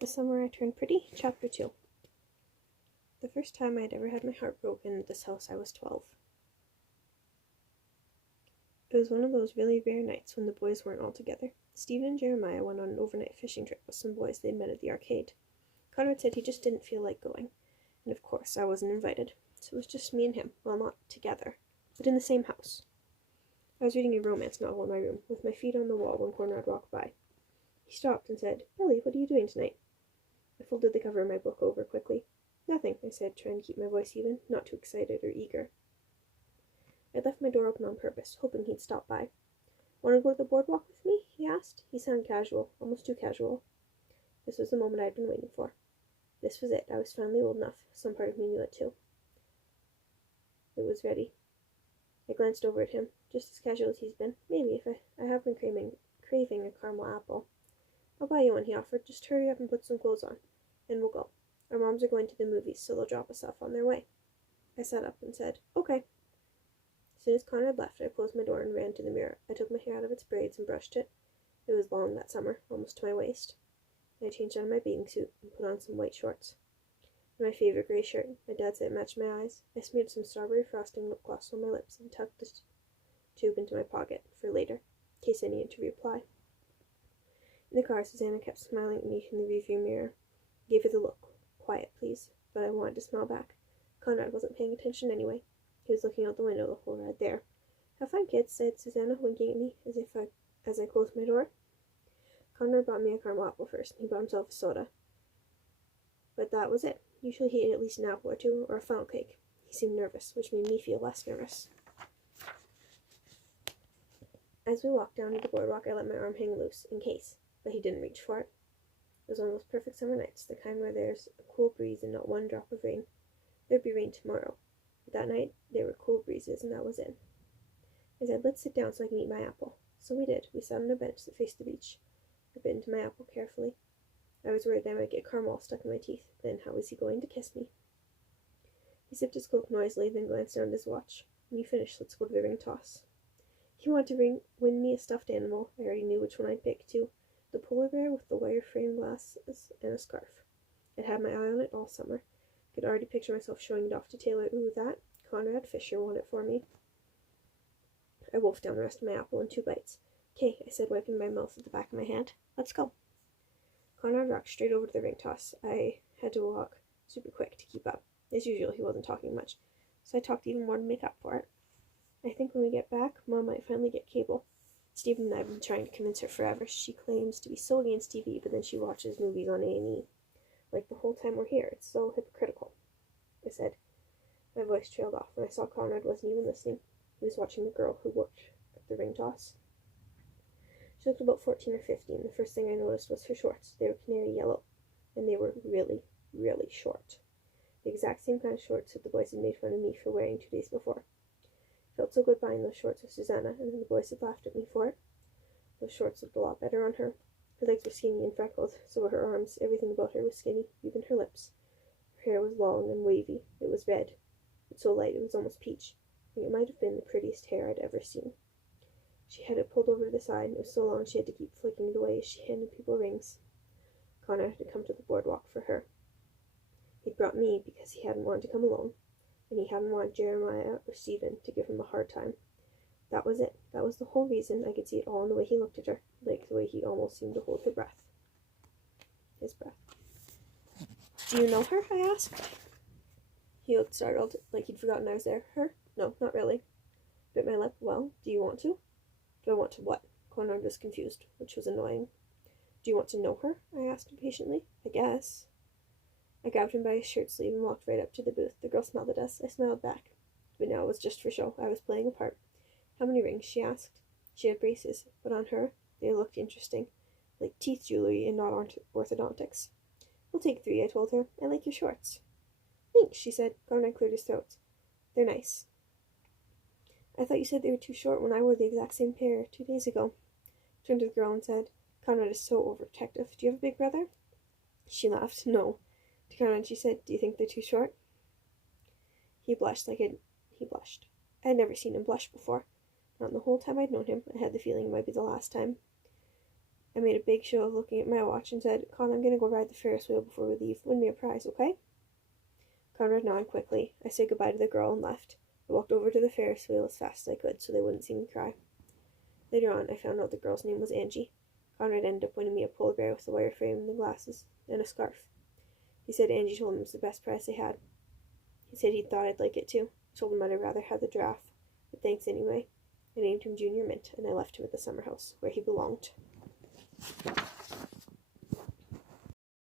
The Summer I Turned Pretty, Chapter 2. The first time I had ever had my heart broken at this house I was 12. It was one of those really rare nights when the boys weren't all together. Stephen and Jeremiah went on an overnight fishing trip with some boys they'd met at the arcade. Conrad said he just didn't feel like going, and of course I wasn't invited, so it was just me and him, well, not together, but in the same house. I was reading a romance novel in my room, with my feet on the wall when Conrad walked by. He stopped and said, "Ellie, what are you doing tonight?" I folded the cover of my book over quickly. "Nothing," I said, trying to keep my voice even, not too excited or eager. I'd left my door open on purpose, hoping he'd stop by. "Want to go to the boardwalk with me?" he asked. He sounded casual, almost too casual. This was the moment I had been waiting for. This was it. I was finally old enough. Some part of me knew it too. It was ready. I glanced over at him, just as casual as he's been. "Maybe, if I have been craving a caramel apple." "I'll buy you one," he offered. "Just hurry up and put some clothes on, and we'll go. Our moms are going to the movies, so they'll drop us off on their way." I sat up and said, "Okay." As soon as Conrad left, I closed my door and ran to the mirror. I took my hair out of its braids and brushed it. It was long that summer, almost to my waist. I changed out of my bathing suit and put on some white shorts. And my favorite gray shirt. My dad said it matched my eyes. I smeared some strawberry frosting lip gloss on my lips and tucked the tube into my pocket for later, in case I needed to reapply. In the car, Susanna kept smiling at me in the rearview mirror. I gave her the look. "Quiet, please," but I wanted to smile back. Conrad wasn't paying attention anyway. He was looking out the window the whole ride there. "Have fun, kids," said Susanna, winking at me as I closed my door. Conrad brought me a caramel apple first, and he bought himself a soda. But that was it. Usually he ate at least an apple or two, or a funnel cake. He seemed nervous, which made me feel less nervous. As we walked down to the boardwalk, I let my arm hang loose, in case, but he didn't reach for it. It was one of those perfect summer nights, the kind where there's a cool breeze and not one drop of rain. There'd be rain tomorrow, but that night there were cool breezes, and that was it. I said, "Let's sit down so I can eat my apple." So we did. We sat on a bench that faced the beach. I bit into my apple carefully. I was worried I might get caramel stuck in my teeth. Then how was he going to kiss me? He sipped his Coke noisily, then glanced down at his watch. "When you finish, let's go to the ring toss." He wanted to win me a stuffed animal. I already knew which one I'd pick, too. The polar bear with the wire frame glasses and a scarf. I'd had my eye on it all summer. Could already picture myself showing it off to Taylor. "Ooh, that Conrad Fisher won it for me." I wolfed down the rest of my apple in 2 bites. "Okay," I said, wiping my mouth with the back of my hand. "Let's go." Conrad walked straight over to the ring toss. I had to walk super quick to keep up. As usual, he wasn't talking much, so I talked even more to make up for it. "I think when we get back, Mom might finally get cable. Stephen and I have been trying to convince her forever. She claims to be so against TV, but then she watches movies on A&E. Like the whole time we're here. It's so hypocritical," I said. My voice trailed off, and I saw Conrad wasn't even listening. He was watching the girl who worked at the ring toss. She looked about 14 or 15. The first thing I noticed was her shorts. They were canary yellow, and they were really, really short. The exact same kind of shorts that the boys had made fun of me for wearing 2 days before. It felt so good buying those shorts with Susanna, and the boys had laughed at me for it. Those shorts looked a lot better on her. Her legs were skinny and freckled, so were her arms. Everything about her was skinny, even her lips. Her hair was long and wavy. It was red, but so light it was almost peach. I think it might have been the prettiest hair I'd ever seen. She had it pulled over to the side, and it was so long she had to keep flicking it away as she handed people rings. Conrad had come to the boardwalk for her. He'd brought me because he hadn't wanted to come alone, and he hadn't wanted Jeremiah or Stephen to give him a hard time. That was it. That was the whole reason. I could see it all in the way he looked at her, like the way he almost seemed to hold her breath. His breath. "Do you know her?" I asked. He looked startled, like he'd forgotten I was there. "Her? No, not really." Bit my lip. "Well, do you want to?" "Do I want to what?" Conrad was confused, which was annoying. "Do you want to know her?" I asked impatiently. "I guess." I grabbed him by his shirt sleeve and walked right up to the booth. The girl smiled at us. I smiled back. But now it was just for show. I was playing a part. "How many rings?" she asked. She had braces, but on her, they looked interesting, like teeth jewelry and not orthodontics. "We'll take 3, I told her. "I like your shorts." "Thanks," she said. Conrad cleared his throat. "They're nice." "I thought you said they were too short when I wore the exact same pair 2 days ago." I turned to the girl and said, "Conrad is so overprotective. Do you have a big brother?" She laughed. "No." To Conrad she said, "Do you think they're too short?" He blushed. I had never seen him blush before. Not in the whole time I'd known him. I had the feeling it might be the last time. I made a big show of looking at my watch and said, Con, I'm going to go ride the Ferris wheel before we leave. Win me a prize, okay? Conrad nodded quickly. I said goodbye to the girl and left. I walked over to the Ferris wheel as fast as I could so they wouldn't see me cry. Later on, I found out the girl's name was Angie. Conrad ended up winning me a polar bear with a wire frame and the glasses, and a scarf. He said Angie told him it was the best prize they had. He said he thought I'd like it too. I told him I'd rather have the giraffe, but thanks anyway. I named him Junior Mint, and I left him at the summer house, where he belonged.